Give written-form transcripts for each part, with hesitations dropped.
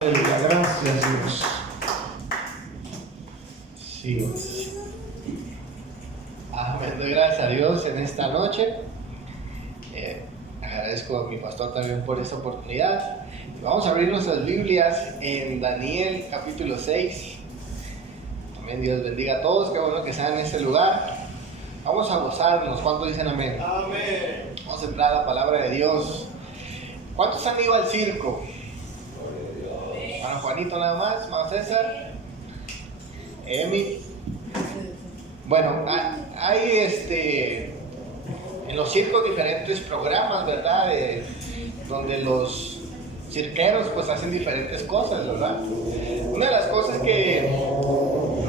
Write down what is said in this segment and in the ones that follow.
Aleluya, gracias Dios. Sí. Amén. Doy gracias a Dios en esta noche. Agradezco a mi pastor también por esta oportunidad. Vamos a abrir nuestras Biblias en Daniel capítulo 6. También Dios bendiga a todos. Qué bueno que sean en este lugar. Vamos a gozarnos. ¿Cuántos dicen amén? Amén. Vamos a entrar a la palabra de Dios. ¿Cuántos han ido al circo? Para Juanito nada más, hermano César, Emi. Bueno, hay en los circos diferentes programas, ¿verdad? Donde los cirqueros pues hacen diferentes cosas, ¿verdad? Una de las cosas que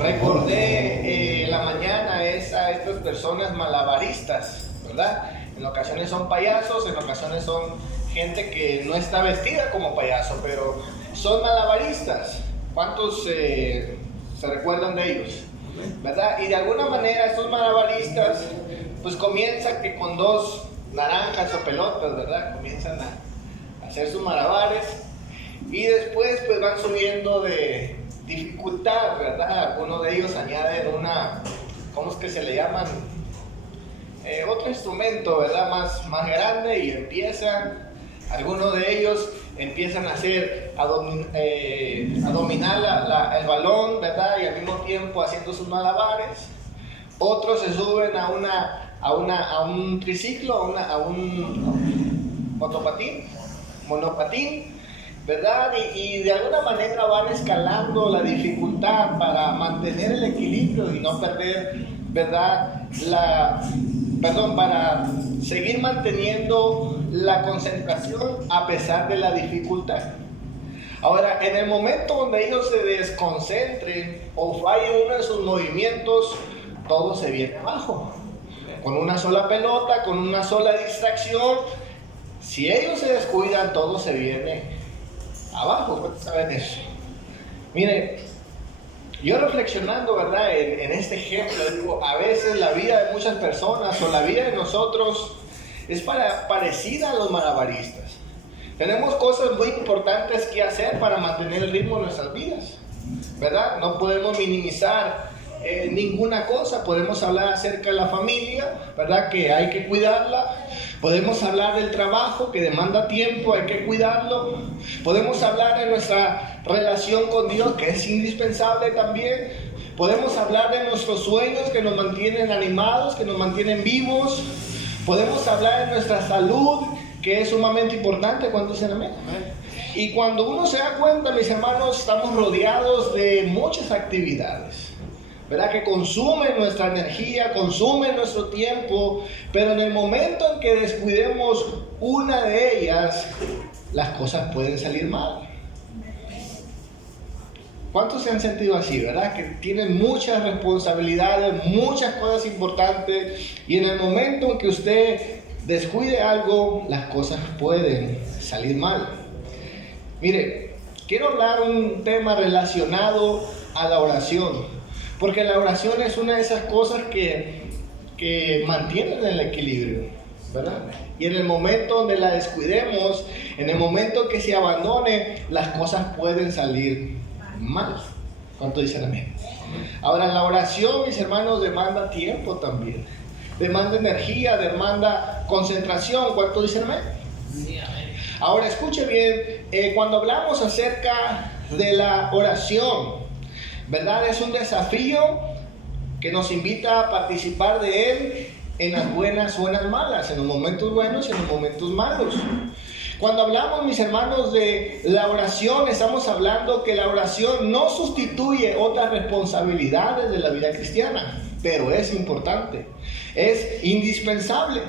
recordé en la mañana es a estas personas malabaristas, ¿verdad? En ocasiones son payasos, en ocasiones son gente que no está vestida como payaso, pero son malabaristas. ¿Cuántos se recuerdan de ellos? ¿Verdad? Y de alguna manera estos malabaristas pues comienzan que con dos naranjas o pelotas, ¿verdad? Comienzan a hacer sus malabares y después pues van subiendo de dificultad, ¿verdad? Algunos de ellos añaden ¿cómo es que se le llaman? Otro instrumento, ¿verdad? Más grande y algunos de ellos empiezan a dominar el balón, ¿verdad? Y al mismo tiempo haciendo sus malabares. Otros se suben a un triciclo, a un monopatín, ¿verdad? Y de alguna manera van escalando la dificultad para mantener el equilibrio y no perder, ¿verdad? Para seguir manteniendo la concentración a pesar de la dificultad. Ahora, en el momento donde ellos se desconcentren o falle uno de sus movimientos, todo se viene abajo. Con una sola pelota, con una sola distracción, si ellos se descuidan, todo se viene abajo. ¿Cuántos saben eso? Mire, yo reflexionando, ¿verdad? En este ejemplo, digo, a veces la vida de muchas personas o la vida de nosotros es parecida a los malabaristas. Tenemos cosas muy importantes que hacer para mantener el ritmo de nuestras vidas, ¿verdad? No podemos minimizar ninguna cosa. Podemos hablar acerca de la familia, ¿verdad? Que hay que cuidarla. Podemos hablar del trabajo que demanda tiempo, hay que cuidarlo. Podemos hablar de nuestra relación con Dios, que es indispensable también. Podemos hablar de nuestros sueños que nos mantienen animados, que nos mantienen vivos. Podemos hablar de nuestra salud, que es sumamente importante. ¿Cuántos dicen amén? Y cuando uno se da cuenta, mis hermanos, estamos rodeados de muchas actividades, ¿verdad? Que consumen nuestra energía, consumen nuestro tiempo, pero en el momento en que descuidemos una de ellas, las cosas pueden salir mal. ¿Cuántos se han sentido así, verdad? Que tienen muchas responsabilidades, muchas cosas importantes, y en el momento en que usted descuide algo, las cosas pueden salir mal. Mire, quiero hablar un tema relacionado a la oración, porque la oración es una de esas cosas que mantienen el equilibrio, ¿verdad? Y en el momento donde la descuidemos, en el momento que se abandone, las cosas pueden salir mal. ¿Cuánto dicen amén? Ahora, la oración, mis hermanos, demanda tiempo también. Demanda energía, demanda concentración. ¿Cuánto dicen amén? Sí, amén. Ahora, escuche bien, cuando hablamos acerca de la oración, ¿verdad? Es un desafío que nos invita a participar de él en las buenas o en las malas, en los momentos buenos y en los momentos malos. Cuando hablamos, mis hermanos, de la oración, estamos hablando que la oración no sustituye otras responsabilidades de la vida cristiana, pero es importante, es indispensable.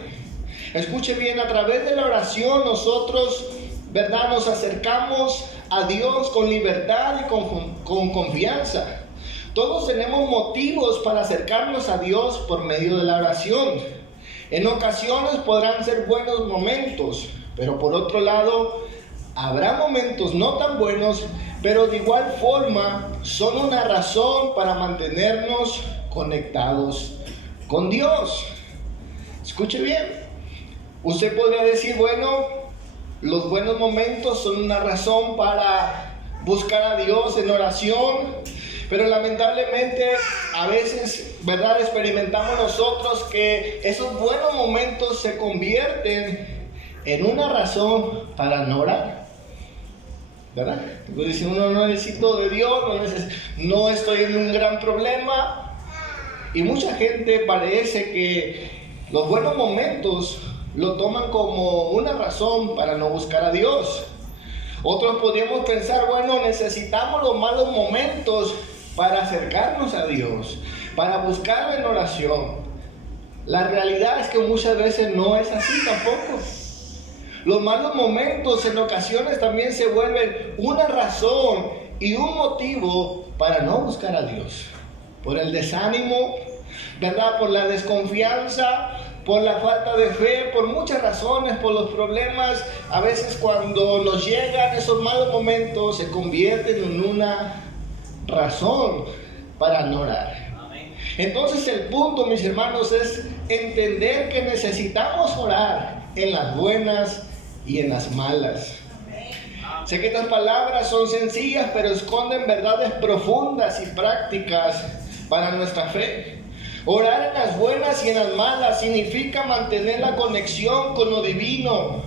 Escuche bien, a través de la oración nosotros, ¿verdad?, nos acercamos a Dios con libertad y con confianza. Todos tenemos motivos para acercarnos a Dios por medio de la oración. En ocasiones podrán ser buenos momentos, pero por otro lado, habrá momentos no tan buenos, pero de igual forma son una razón para mantenernos conectados con Dios. Escuche bien, usted podría decir, bueno, los buenos momentos son una razón para buscar a Dios en oración, pero lamentablemente a veces, ¿verdad?, experimentamos nosotros que esos buenos momentos se convierten en una razón para no orar, ¿verdad? Entonces dice uno: no necesito de Dios, no estoy en un gran problema. Y mucha gente parece que los buenos momentos lo toman como una razón para no buscar a Dios. Otros podríamos pensar: bueno, necesitamos los malos momentos para acercarnos a Dios, para buscarlo en oración. La realidad es que muchas veces no es así tampoco. Los malos momentos en ocasiones también se vuelven una razón y un motivo para no buscar a Dios. Por el desánimo, ¿verdad?, por la desconfianza, por la falta de fe, por muchas razones, por los problemas. A veces cuando nos llegan esos malos momentos se convierten en una razón para no orar. Entonces el punto, mis hermanos, es entender que necesitamos orar en las buenas y en las malas. Sé que estas palabras son sencillas, pero esconden verdades profundas y prácticas para nuestra fe. Orar en las buenas y en las malas significa mantener la conexión con lo divino,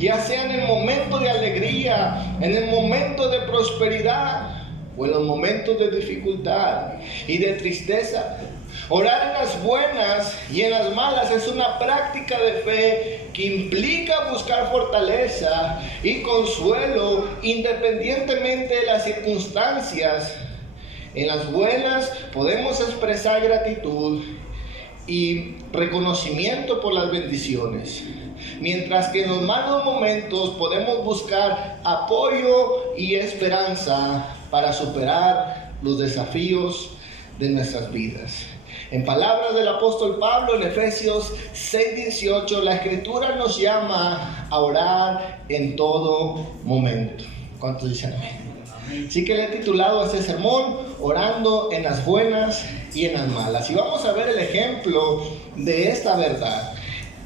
ya sea en el momento de alegría, en el momento de prosperidad o en los momentos de dificultad y de tristeza. Orar en las buenas y en las malas es una práctica de fe que implica buscar fortaleza y consuelo independientemente de las circunstancias. En las buenas podemos expresar gratitud y reconocimiento por las bendiciones, mientras que en los malos momentos podemos buscar apoyo y esperanza para superar los desafíos de nuestras vidas. En palabras del apóstol Pablo en Efesios 6:18, la Escritura nos llama a orar en todo momento. ¿Cuántos dicen amén? Así que le he titulado a este sermón: orando en las buenas y en las malas. Y vamos a ver el ejemplo de esta verdad.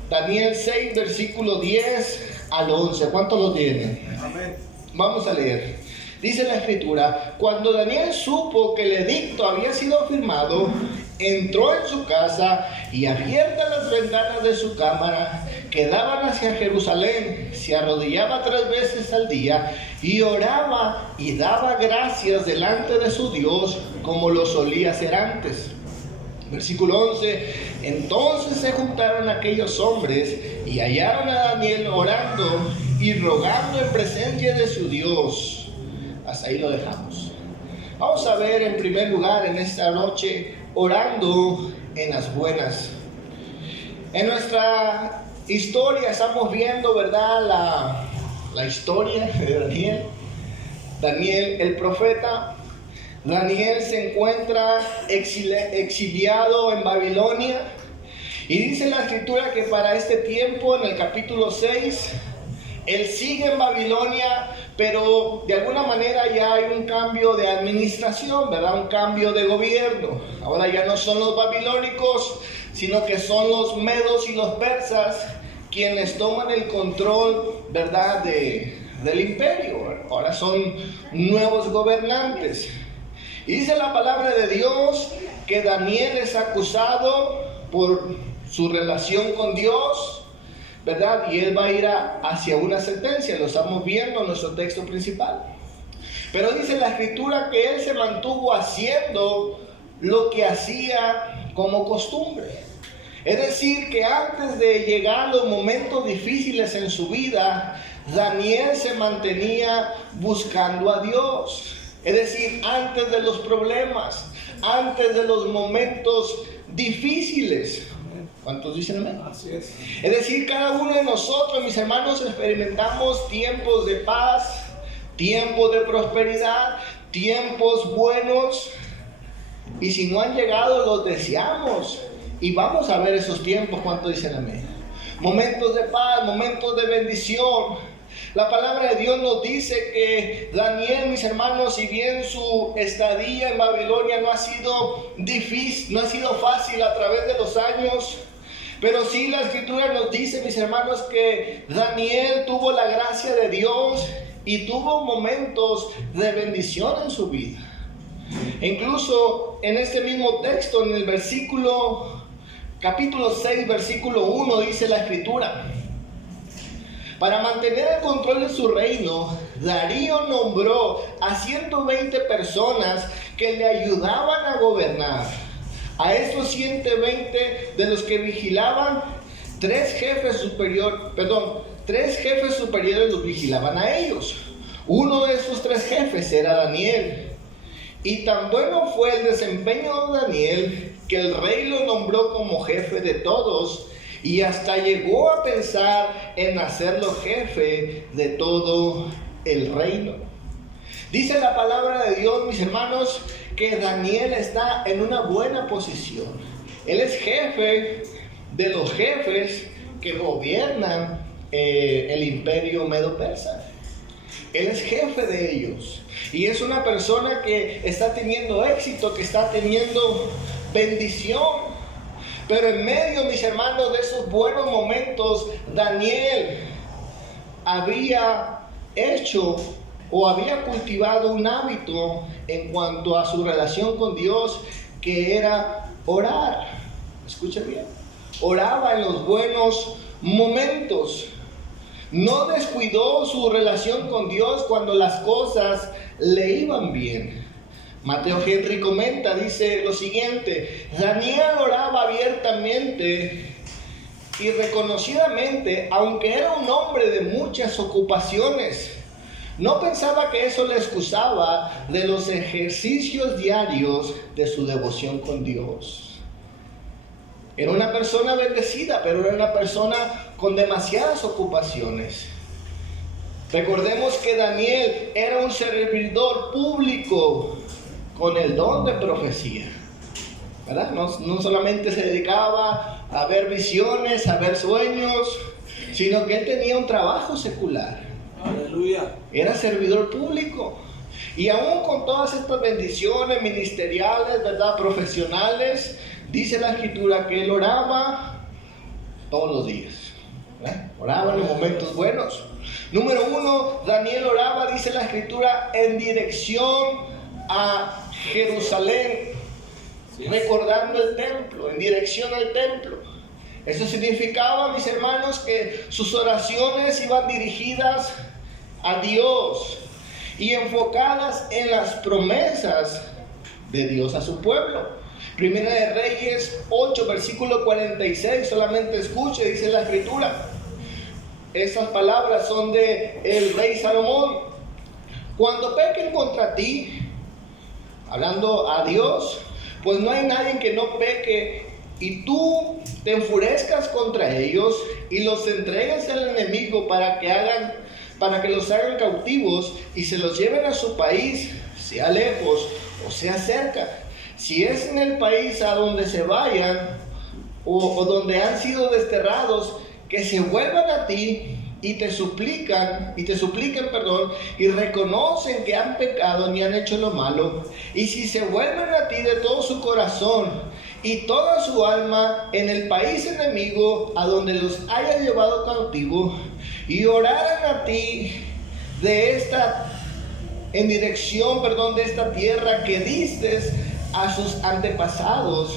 Daniel 6, versículo 10 al 11. ¿Cuántos lo tienen? Amén. Vamos a leer. Dice la Escritura: cuando Daniel supo que el edicto había sido firmado, entró en su casa y, abiertas las ventanas de su cámara que daban hacia Jerusalén, se arrodillaba 3 veces al día y oraba y daba gracias delante de su Dios como lo solía hacer antes. Versículo 11: entonces se juntaron aquellos hombres y hallaron a Daniel orando y rogando en presencia de su Dios. Hasta ahí lo dejamos. Vamos a ver en primer lugar en esta noche, orando en las buenas. En nuestra historia estamos viendo, ¿verdad?, la historia de Daniel. Daniel el profeta. Daniel se encuentra exiliado en Babilonia. Y dice la Escritura que para este tiempo, en el capítulo 6, él sigue en Babilonia, pero de alguna manera ya hay un cambio de administración, ¿verdad? Un cambio de gobierno. Ahora ya no son los babilónicos, sino que son los medos y los persas quienes toman el control, ¿verdad?, del imperio. Ahora son nuevos gobernantes. Y dice la palabra de Dios que Daniel es acusado por su relación con Dios, ¿verdad? Y él va a ir hacia una sentencia. Lo estamos viendo en nuestro texto principal. Pero dice la Escritura que él se mantuvo haciendo lo que hacía como costumbre. Es decir, que antes de llegar los momentos difíciles en su vida, Daniel se mantenía buscando a Dios. Es decir, antes de los problemas, antes de los momentos difíciles. ¿Cuántos dicen amén? Así es. Es decir, cada uno de nosotros, mis hermanos, experimentamos tiempos de paz, tiempos de prosperidad, tiempos buenos. Y si no han llegado, los deseamos. Y vamos a ver esos tiempos. ¿Cuántos dicen amén? Momentos de paz, momentos de bendición. La palabra de Dios nos dice que Daniel, mis hermanos, si bien su estadía en Babilonia no ha sido difícil, no ha sido fácil a través de los años, pero sí la Escritura nos dice, mis hermanos, que Daniel tuvo la gracia de Dios y tuvo momentos de bendición en su vida. Incluso en este mismo texto, en el capítulo 6, versículo 1, dice la Escritura: para mantener el control de su reino, Darío nombró a 120 personas que le ayudaban a gobernar. A estos 120 de los que vigilaban, tres jefes superiores los vigilaban a ellos. Uno de esos tres jefes era Daniel. Y tan bueno fue el desempeño de Daniel que el rey lo nombró como jefe de todos, y hasta llegó a pensar en hacerlo jefe de todo el reino. Dice la palabra de Dios, mis hermanos, que Daniel está en una buena posición. Él es jefe de los jefes que gobiernan el imperio medo-persa. Él es jefe de ellos. Y es una persona que está teniendo éxito, que está teniendo bendición. Pero en medio, mis hermanos, de esos buenos momentos, Daniel había hecho o había cultivado un hábito en cuanto a su relación con Dios, que era orar. Escuchen bien. Oraba en los buenos momentos. No descuidó su relación con Dios cuando las cosas le iban bien. Mateo Henry comenta, dice lo siguiente: Daniel oraba abiertamente y reconocidamente, aunque era un hombre de muchas ocupaciones. No pensaba que eso le excusaba de los ejercicios diarios de su devoción con Dios. Era una persona bendecida, pero era una persona con demasiadas ocupaciones. Recordemos que Daniel era un servidor público con el don de profecía, ¿verdad? No solamente se dedicaba a ver visiones, a ver sueños, sino que él tenía un trabajo secular. Aleluya. Era servidor público. Y aún con todas estas bendiciones ministeriales, ¿verdad?, profesionales, dice la Escritura que él oraba todos los días, ¿verdad? Oraba en los momentos buenos. Número 1, Daniel oraba, dice la Escritura, en dirección a Jerusalén, recordando el templo, en dirección al templo. Eso significaba, mis hermanos, que sus oraciones iban dirigidas a Dios y enfocadas en las promesas de Dios a su pueblo. Primera de Reyes 8, versículo 46, solamente escuche, dice la Escritura. Estas palabras son de el rey Salomón: cuando pequen contra ti, hablando a Dios, pues no hay nadie que no peque, y tú te enfurezcas contra ellos y los entregues al enemigo para que los hagan cautivos y se los lleven a su país, sea lejos o sea cerca. Si es en el país a donde se vayan o donde han sido desterrados, que se vuelvan a ti y te supliquen, y reconocen que han pecado y han hecho lo malo. Y si se vuelven a ti de todo su corazón y toda su alma en el país enemigo a donde los haya llevado cautivo, y oraran a ti en dirección de esta tierra que diste a sus antepasados,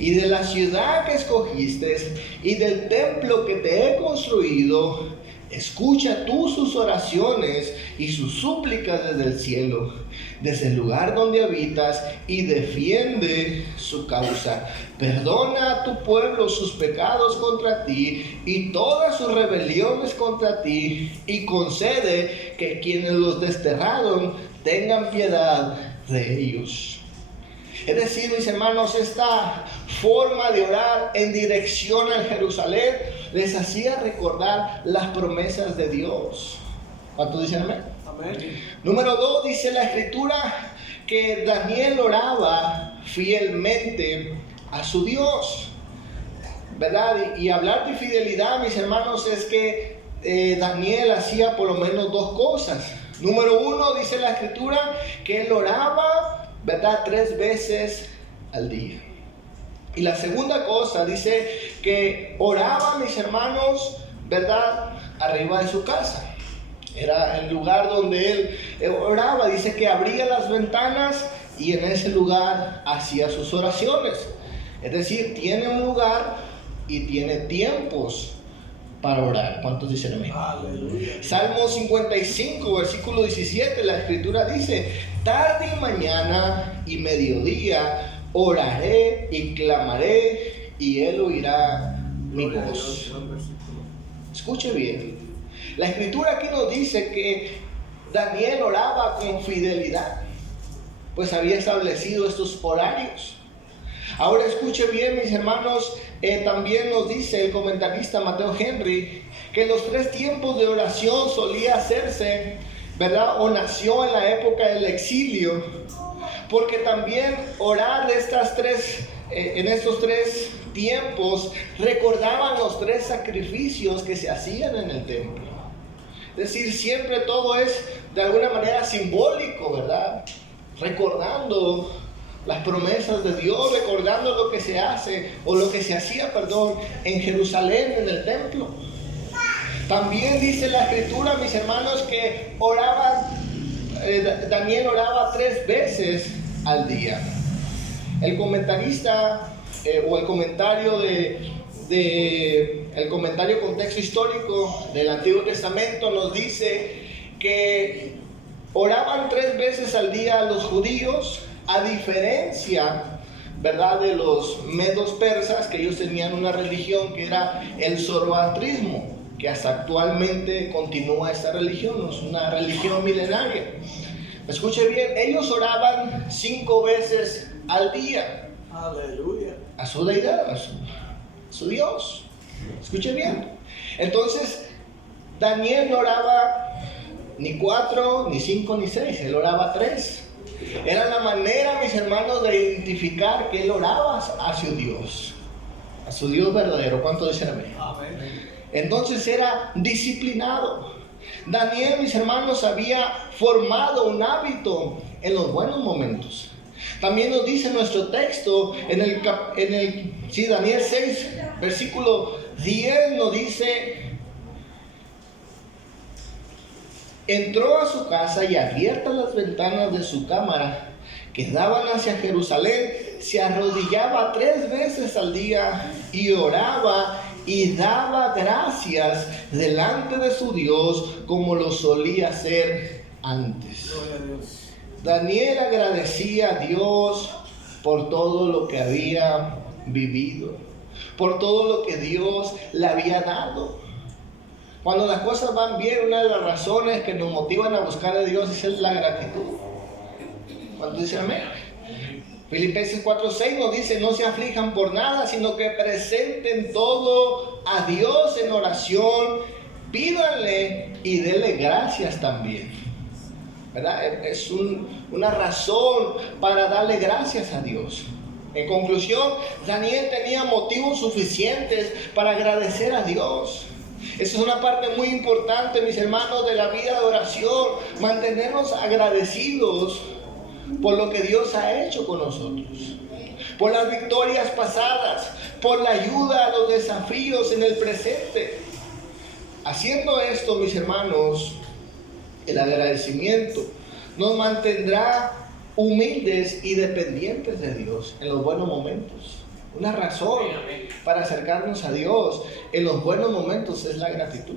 y de la ciudad que escogiste, y del templo que te he construido, escucha tú sus oraciones y sus súplicas desde el cielo, desde el lugar donde habitas, y defiende su causa. Perdona a tu pueblo sus pecados contra ti y todas sus rebeliones contra ti, y concede que quienes los desterraron tengan piedad de ellos. Es decir, mis hermanos, esta forma de orar en dirección a Jerusalén les hacía recordar las promesas de Dios. ¿Cuántos dicen amén? Amén. Número 2, dice la Escritura que Daniel oraba fielmente a su Dios, ¿verdad? Y hablar de fidelidad, mis hermanos, es que Daniel hacía por lo menos 2 cosas. Número 1, dice la Escritura que él oraba, ¿verdad?, 3 veces al día. Y la segunda cosa, dice que oraba, mis hermanos, ¿verdad?, arriba de su casa. Era el lugar donde él oraba. Dice que abría las ventanas y en ese lugar hacía sus oraciones. Es decir, tiene un lugar y tiene tiempos para orar. ¿Cuántos dicen amén? Aleluya. Salmo 55, versículo 17, la escritura dice: tarde y mañana y mediodía oraré y clamaré, y él oirá mi voz. Escuche bien. La escritura aquí nos dice que Daniel oraba con fidelidad, pues había establecido estos horarios. Ahora escuche bien, mis hermanos, también nos dice el comentarista Mateo Henry que los 3 tiempos de oración solía hacerse, ¿verdad? O nació en la época del exilio, porque también orar en estos 3 tiempos recordaban los 3 sacrificios que se hacían en el templo. Es decir, siempre todo es de alguna manera simbólico, ¿verdad? Recordando las promesas de Dios, recordando lo que se hace, o lo que se hacía, en Jerusalén, en el templo. También dice la escritura, mis hermanos, que Daniel oraba 3 veces al día. El comentarista, o el comentario el comentario contexto histórico del Antiguo Testamento nos dice que oraban 3 veces al día los judíos, a diferencia, ¿verdad?, de los medos persas, que ellos tenían una religión que era el zoroastrismo, que hasta actualmente continúa esta religión, es una religión milenaria. Escuche bien, ellos oraban 5 veces al día. Aleluya. A su deidad, a su Dios. Escuche bien. Entonces, Daniel no oraba ni 4, ni 5, ni 6, él oraba 3. Era la manera, mis hermanos, de identificar que él oraba a su Dios verdadero. ¿Cuánto dicen amén? Amén. Entonces era disciplinado. Daniel, mis hermanos, había formado un hábito en los buenos momentos. También nos dice nuestro texto Daniel 6, versículo 10, nos dice: entró a su casa y abiertas las ventanas de su cámara que daban hacia Jerusalén, se arrodillaba 3 veces al día y oraba y daba gracias delante de su Dios como lo solía hacer antes. Daniel agradecía a Dios por todo lo que había vivido, por todo lo que Dios le había dado. Cuando las cosas van bien, una de las razones que nos motivan a buscar a Dios es la gratitud. ¿Cuántos dicen amén? Filipenses 4:6 nos dice: no se aflijan por nada, sino que presenten todo a Dios en oración, pídanle y denle gracias también. ¿Verdad? Es una razón para darle gracias a Dios. En conclusión, Daniel tenía motivos suficientes para agradecer a Dios. Esa es una parte muy importante, mis hermanos, de la vida de oración. Mantenernos agradecidos por lo que Dios ha hecho con nosotros, por las victorias pasadas, por la ayuda a los desafíos en el presente. Haciendo esto, mis hermanos, el agradecimiento nos mantendrá humildes y dependientes de Dios en los buenos momentos. Una razón para acercarnos a Dios en los buenos momentos es la gratitud.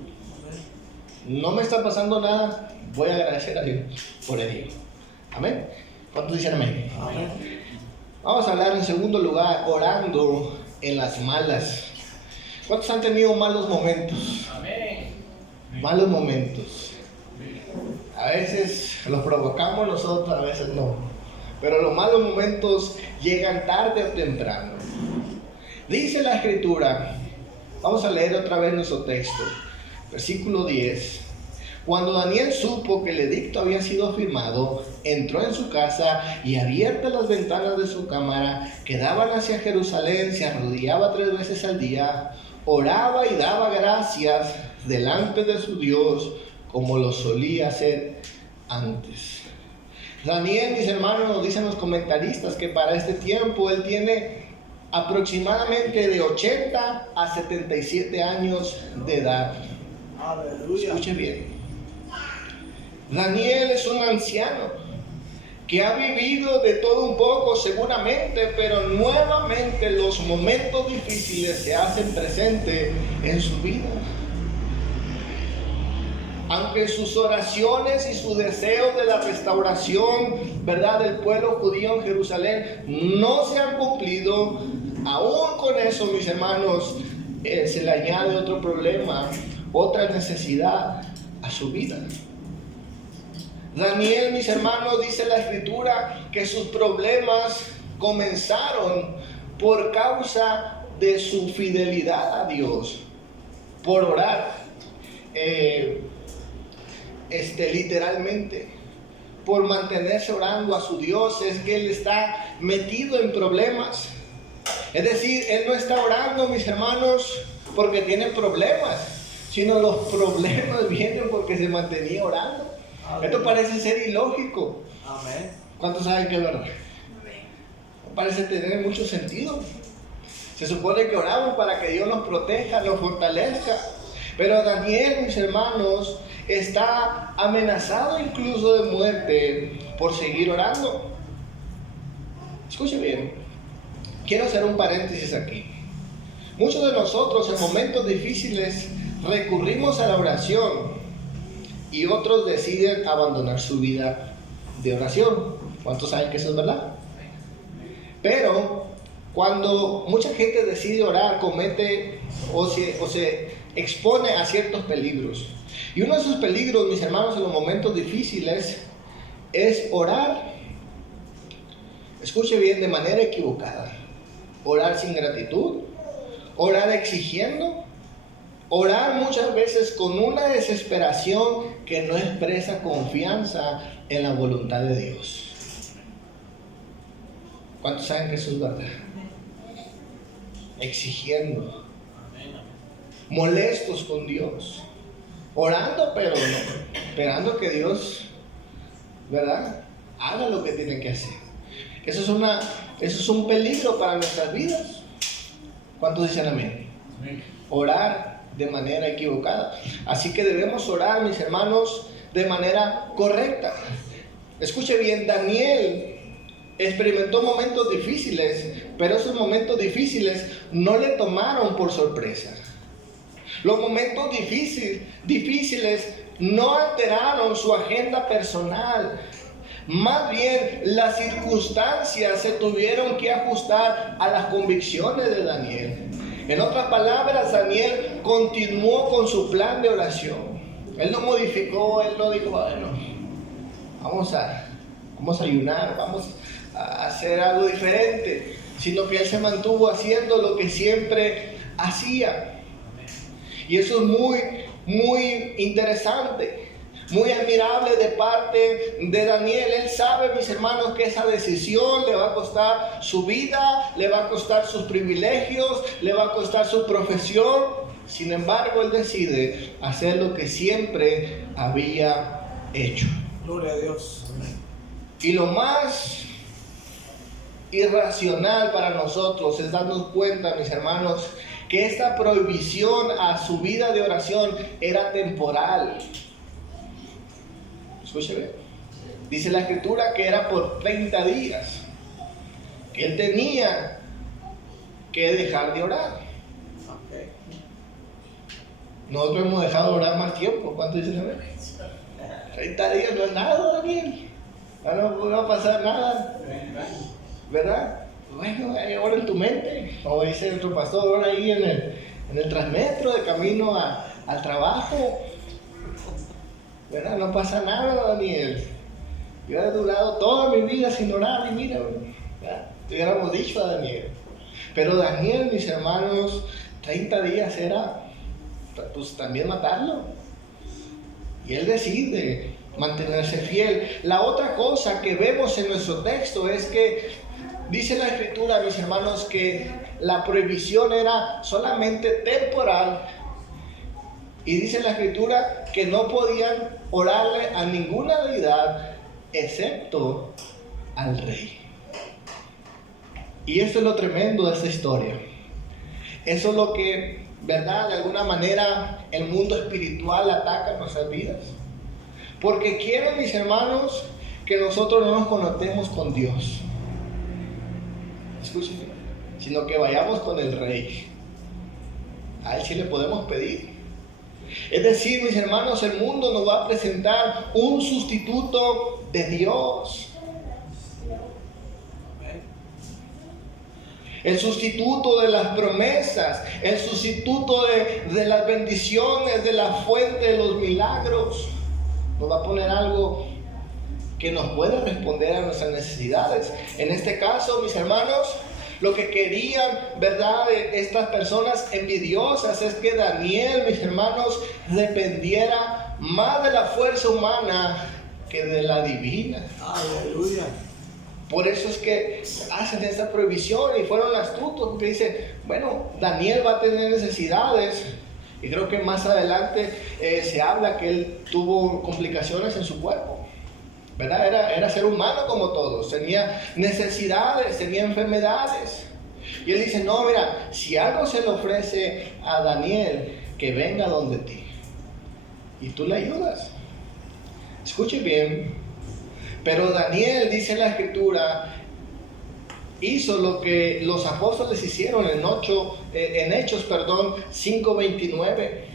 No me está pasando nada, voy a agradecer a Dios por ello. Amén. ¿Cuántos dicen amén? Amén. Vamos a hablar en segundo lugar, orando en las malas. ¿Cuántos han tenido malos momentos? Amén. Malos momentos. A veces los provocamos nosotros, a veces no. Pero los malos momentos llegan tarde o temprano. Dice la escritura, vamos a leer otra vez nuestro texto, versículo 10. Cuando Daniel supo que el edicto había sido firmado, entró en su casa y abiertas las ventanas de su cámara que daban hacia Jerusalén, se arrodillaba 3 veces al día, oraba y daba gracias delante de su Dios como lo solía hacer antes. Daniel, mis hermanos, nos dicen los comentaristas que para este tiempo él tiene aproximadamente de 80 a 77 años de edad. Aleluya. Escuche bien. Daniel es un anciano que ha vivido de todo un poco seguramente, pero nuevamente los momentos difíciles se hacen presentes en su vida. Aunque sus oraciones y sus deseos de la restauración, ¿verdad?, del pueblo judío en Jerusalén no se han cumplido, aún con eso, mis hermanos, se le añade otro problema, otra necesidad a su vida. Daniel, mis hermanos, dice la Escritura que sus problemas comenzaron por causa de su fidelidad a Dios, por orar, literalmente, por mantenerse orando a su Dios. Es que él está metido en problemas. Es decir, él no está orando, mis hermanos, porque tiene problemas, sino los problemas vienen porque se mantenía orando. Amén. Esto parece ser ilógico. Amén. ¿Cuántos saben que es verdad? Amén. Parece tener mucho sentido. Se supone que oramos para que Dios nos proteja, nos fortalezca. Pero Daniel, mis hermanos, está amenazado incluso de muerte por seguir orando. Escuche bien. Quiero hacer un paréntesis aquí. Muchos de nosotros en momentos difíciles recurrimos a la oración y otros deciden abandonar su vida de oración. ¿Cuántos saben que eso es verdad? Pero cuando mucha gente decide orar, comete o se expone a ciertos peligros. Y uno de esos peligros, mis hermanos, en los momentos difíciles es orar, escuche bien, de manera equivocada. Orar sin gratitud, orar exigiendo, orar muchas veces con una desesperación que no expresa confianza en la voluntad de Dios. ¿Cuántos saben que eso es verdad? Exigiendo, molestos con Dios, orando, pero no, esperando que Dios, ¿verdad?, haga lo que tiene que hacer. Eso es un peligro para nuestras vidas. ¿Cuántos dicen amén? Orar de manera equivocada. Así que debemos orar, mis hermanos, de manera correcta. Escuche bien, Daniel experimentó momentos difíciles, pero esos momentos difíciles no le tomaron por sorpresa. Los momentos difíciles no alteraron su agenda personal. Más bien, las circunstancias se tuvieron que ajustar a las convicciones de Daniel. En otras palabras, Daniel continuó con su plan de oración. Él no modificó, él no dijo, bueno, vamos a ayunar, vamos a hacer algo diferente, sino que él se mantuvo haciendo lo que siempre hacía. Y eso es muy, muy interesante. Muy admirable de parte de Daniel. Él sabe, mis hermanos, que esa decisión le va a costar su vida, le va a costar sus privilegios, le va a costar su profesión. Sin embargo, él decide hacer lo que siempre había hecho. Gloria a Dios. Y lo más irracional para nosotros es darnos cuenta, mis hermanos, que esta prohibición a su vida de oración era temporal. Escúcheme. Dice la Escritura que era por 30 días que él tenía que dejar de orar. Okay. Nosotros hemos dejado de orar más tiempo. ¿Cuánto dice la Biblia? 30 días no es nada, Daniel. No va a pasar nada, ¿verdad? Bueno, ora en tu mente, como dice nuestro pastor, ora ahí en el transmetro de camino al trabajo, ¿verdad? No pasa nada, Daniel. Yo he durado toda mi vida sin orar y mira, ¿verdad? Te hubiéramos dicho a Daniel. Pero Daniel, mis hermanos, 30 días era, pues también matarlo. Y él decide mantenerse fiel. La otra cosa que vemos en nuestro texto es que dice la Escritura, mis hermanos, que la prohibición era solamente temporal. Y dice la Escritura que no podían orarle a ninguna deidad excepto al rey. Y esto es lo tremendo de esta historia. Eso es lo que, ¿verdad?, de alguna manera el mundo espiritual ataca en nuestras vidas. Porque quiero, mis hermanos, que nosotros no nos conectemos con Dios. Escúchenme, sino que vayamos con el Rey. A Él sí le podemos pedir. Es decir, mis hermanos, el mundo nos va a presentar un sustituto de Dios. El sustituto de las promesas, el sustituto de las bendiciones, de la fuente de los milagros. Nos va a poner algo que nos puede responder a nuestras necesidades. En este caso, mis hermanos, lo que querían, ¿verdad?, estas personas envidiosas es que Daniel, mis hermanos, dependiera más de la fuerza humana que de la divina. Aleluya. Por eso es que hacen esta prohibición y fueron astutos, porque dicen, bueno, Daniel va a tener necesidades. Y creo que más adelante se habla que él tuvo complicaciones en su cuerpo, ¿verdad? Era ser humano como todos, tenía necesidades, tenía enfermedades. Y él dice, no, mira, si algo se le ofrece a Daniel, que venga donde ti. Y tú le ayudas. Escuche bien. Pero Daniel, dice la Escritura, hizo lo que los apóstoles hicieron en Hechos 5:29.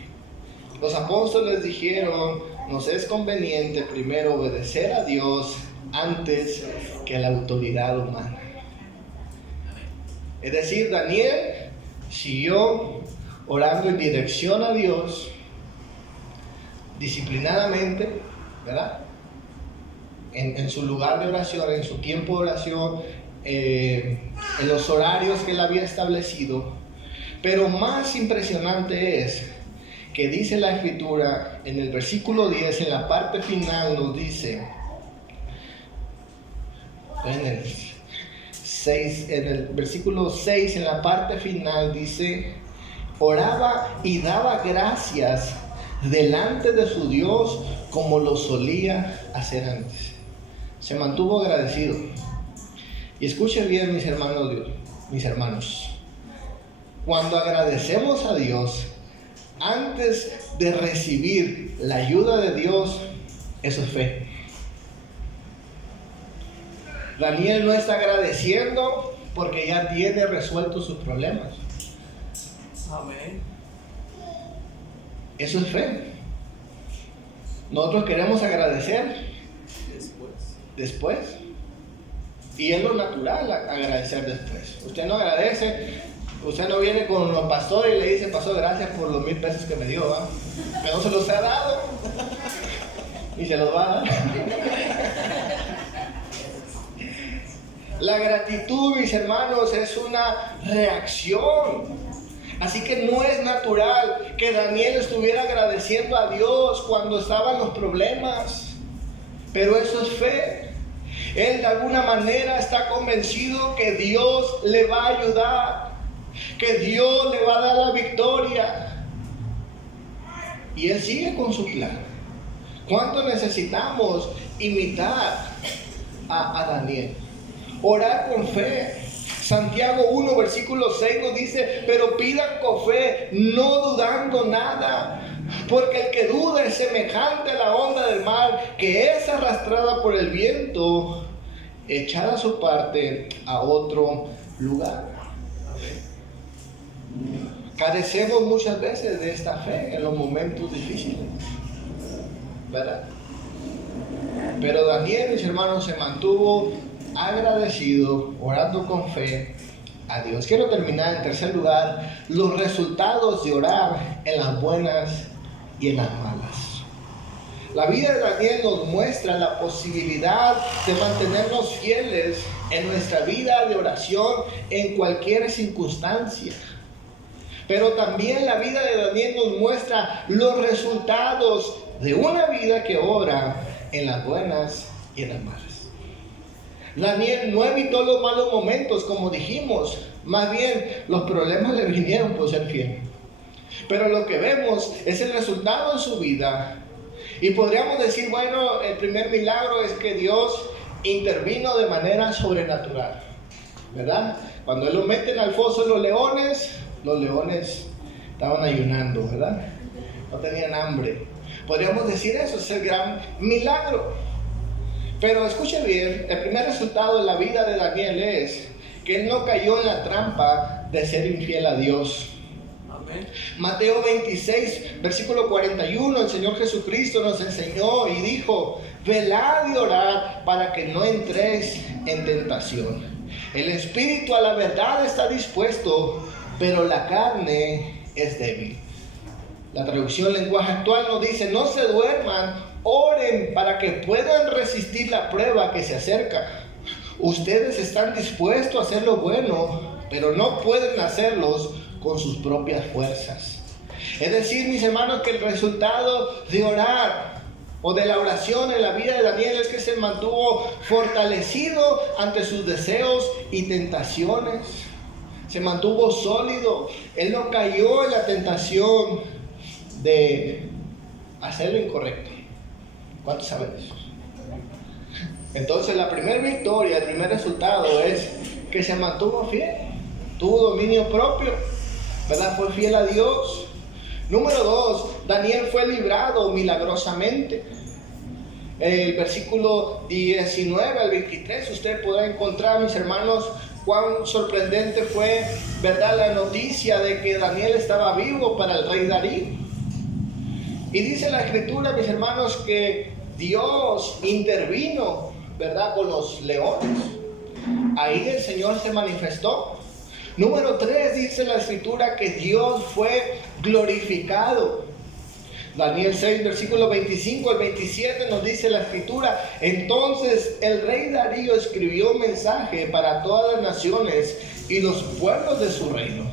Los apóstoles dijeron, nos es conveniente primero obedecer a Dios antes que a la autoridad humana. Es decir, Daniel siguió orando en dirección a Dios, disciplinadamente, ¿verdad?, en su lugar de oración, en su tiempo de oración, en los horarios que él había establecido. Pero más impresionante es que dice la Escritura en el versículo 10, en la parte final nos dice, en el versículo 6, en la parte final dice, oraba y daba gracias delante de su Dios como lo solía hacer antes. Se mantuvo agradecido. Y escuchen bien, mis hermanos, cuando agradecemos a Dios antes de recibir la ayuda de Dios, eso es fe. Daniel no está agradeciendo porque ya tiene resueltos sus problemas. Amén. Eso es fe. Nosotros queremos agradecer después. Y es lo natural agradecer después. Usted no agradece, usted no viene con los pastores y le dice, pastor, gracias por los 1,000 pesos que me dio, ¿va? Que no se los ha dado. Y se los va a dar. La gratitud, mis hermanos, es una reacción. Así que no es natural que Daniel estuviera agradeciendo a Dios cuando estaban los problemas. Pero eso es fe. Él de alguna manera está convencido que Dios le va a ayudar, que Dios le va a dar la victoria. Y él sigue con su plan. ¿Cuánto necesitamos imitar a Daniel? Orar con fe. Santiago 1, versículo 6 nos dice, pero pidan con fe, no dudando nada. Porque el que duda es semejante a la onda del mar, que es arrastrada por el viento, echada a su parte a otro lugar. Carecemos muchas veces de esta fe en los momentos difíciles, ¿verdad? Pero Daniel, mis hermanos, se mantuvo agradecido, orando con fe a Dios. Quiero terminar en tercer lugar, los resultados de orar en las buenas y en las malas. La vida de Daniel nos muestra la posibilidad de mantenernos fieles en nuestra vida de oración en cualquier circunstancia. Pero también la vida de Daniel nos muestra los resultados de una vida que ora en las buenas y en las malas. Daniel no evitó los malos momentos, como dijimos. Más bien, los problemas le vinieron por ser fiel. Pero lo que vemos es el resultado en su vida. Y podríamos decir, bueno, el primer milagro es que Dios intervino de manera sobrenatural, ¿verdad? Cuando Él lo meten al foso de los leones estaban ayunando, ¿verdad? No tenían hambre. Podríamos decir eso, es el gran milagro. Pero escuche bien, el primer resultado de la vida de Daniel es que él no cayó en la trampa de ser infiel a Dios. Amén. Mateo 26, versículo 41, el Señor Jesucristo nos enseñó y dijo: velad y orad para que no entréis en tentación. El espíritu a la verdad está dispuesto, pero la carne es débil. La traducción lenguaje actual nos dice: no se duerman, oren para que puedan resistir la prueba que se acerca. Ustedes están dispuestos a hacer lo bueno, pero no pueden hacerlos con sus propias fuerzas. Es decir, mis hermanos, que el resultado de orar o de la oración en la vida de Daniel es que se mantuvo fortalecido ante sus deseos y tentaciones. Se mantuvo sólido. Él no cayó en la tentación de hacer lo incorrecto. ¿Cuántos saben eso? Entonces la primera victoria, el primer resultado es que se mantuvo fiel. Tuvo dominio propio, ¿verdad? Fue fiel a Dios. Número 2, Daniel fue librado milagrosamente. El versículo 19 al 23 usted podrá encontrar, mis hermanos, cuán sorprendente fue, ¿verdad?, la noticia de que Daniel estaba vivo para el rey Darío. Y dice la escritura, mis hermanos, que Dios intervino, ¿verdad?, con los leones. Ahí el Señor se manifestó. Número 3, dice la escritura que Dios fue glorificado. Daniel 6, versículo 25 al 27 nos dice la escritura: entonces el rey Darío escribió un mensaje para todas las naciones y los pueblos de su reino.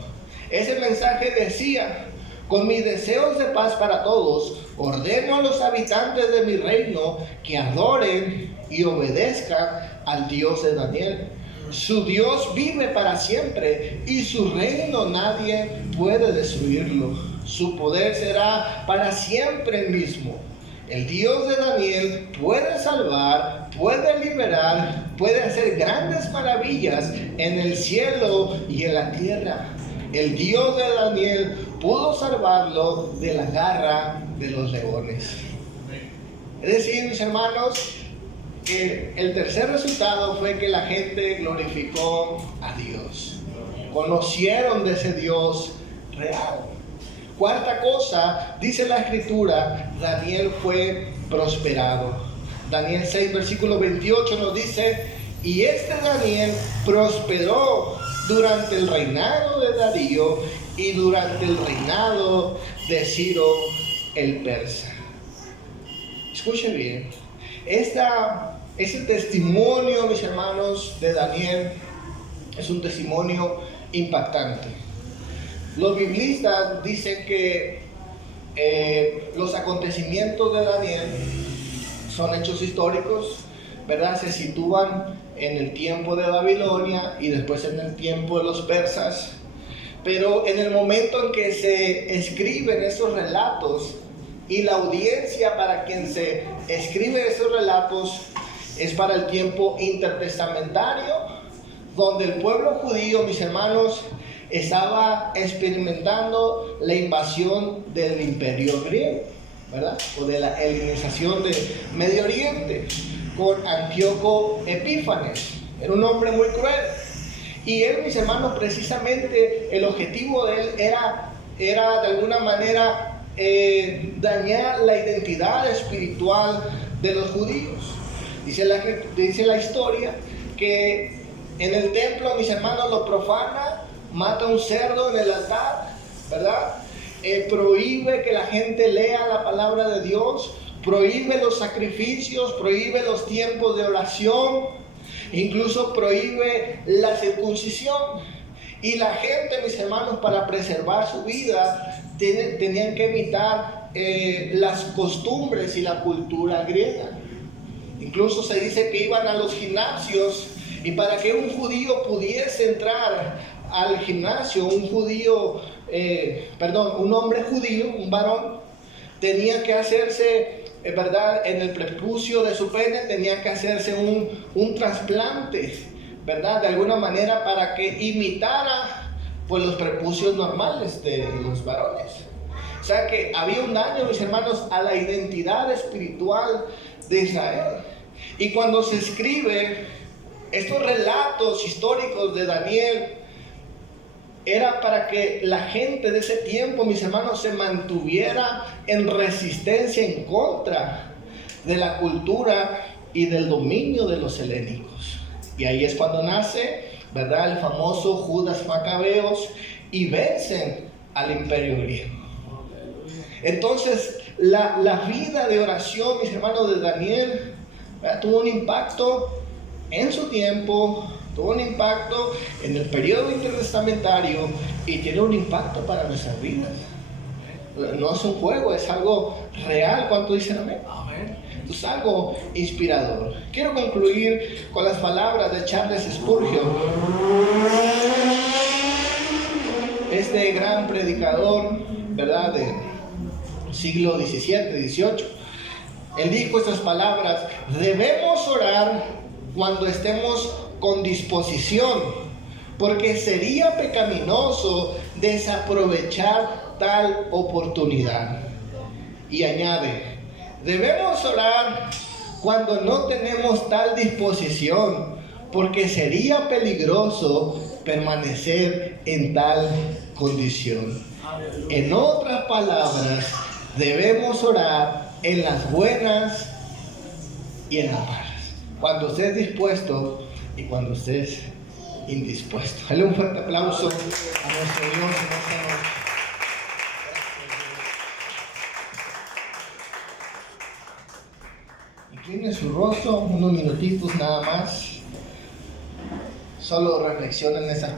Ese mensaje decía: con mis deseos de paz para todos, ordeno a los habitantes de mi reino que adoren y obedezcan al Dios de Daniel. Su Dios vive para siempre y su reino nadie puede destruirlo. Su poder será para siempre el mismo. El Dios de Daniel puede salvar, puede liberar, puede hacer grandes maravillas en el cielo y en la tierra. El Dios de Daniel pudo salvarlo de la garra de los leones. Es decir, mis hermanos, que el tercer resultado fue que la gente glorificó a Dios. Conocieron de ese Dios real. Cuarta cosa, dice la escritura, Daniel fue prosperado. Daniel 6, versículo 28 nos dice: y este Daniel prosperó durante el reinado de Darío y durante el reinado de Ciro el persa. Escuche bien, ese testimonio, mis hermanos, de Daniel es un testimonio impactante. Los biblistas dicen que los acontecimientos de Daniel son hechos históricos, ¿verdad? Se sitúan en el tiempo de Babilonia y después en el tiempo de los persas. Pero en el momento en que se escriben esos relatos y la audiencia para quien se escribe esos relatos es para el tiempo intertestamentario, donde el pueblo judío, mis hermanos, estaba experimentando la invasión del imperio griego, ¿verdad? O de la helenización del Medio Oriente, con Antíoco Epífanes. Era un hombre muy cruel. Y él, mis hermanos, precisamente el objetivo de él era de alguna manera dañar la identidad espiritual de los judíos. Dice la historia que en el templo, mis hermanos, lo profana, mata un cerdo en el altar, ¿verdad? Prohíbe que la gente lea la palabra de Dios, prohíbe los sacrificios, prohíbe los tiempos de oración, incluso prohíbe la circuncisión. Y la gente, mis hermanos, para preservar su vida, tenían que imitar las costumbres y la cultura griega. Incluso se dice que iban a los gimnasios, y para que un judío pudiese entrar al gimnasio, un hombre judío, un varón, tenía que hacerse, ¿verdad?, en el prepucio de su pene, tenía que hacerse un trasplante, ¿verdad?, de alguna manera para que imitara pues los prepucios normales de los varones. O sea que había un daño, mis hermanos, a la identidad espiritual de Israel. Y cuando se escribe estos relatos históricos de Daniel, era para que la gente de ese tiempo, mis hermanos, se mantuviera en resistencia en contra de la cultura y del dominio de los helénicos. Y ahí es cuando nace, ¿verdad?, el famoso Judas Macabeos, y vencen al imperio griego. Entonces, la vida de oración, mis hermanos, de Daniel, ¿verdad?, tuvo un impacto en su tiempo, tuvo un impacto en el periodo intertestamentario y tiene un impacto para nuestras vidas. No es un juego, es algo real. ¿Cuánto dicen amén? Amén. Es algo inspirador. Quiero concluir con las palabras de Charles Spurgeon, este gran predicador, ¿verdad?, del siglo XVII, XVIII. Él dijo estas palabras: debemos orar cuando estemos con disposición, porque sería pecaminoso desaprovechar tal oportunidad. Y añade: debemos orar cuando no tenemos tal disposición, porque sería peligroso permanecer en tal condición. En otras palabras, debemos orar en las buenas y en las malas, cuando estés dispuesto y cuando estés indispuesto. Dale un fuerte aplauso a nuestro Dios en esta noche. Incline su rostro unos minutitos nada más. Solo reflexionen en esas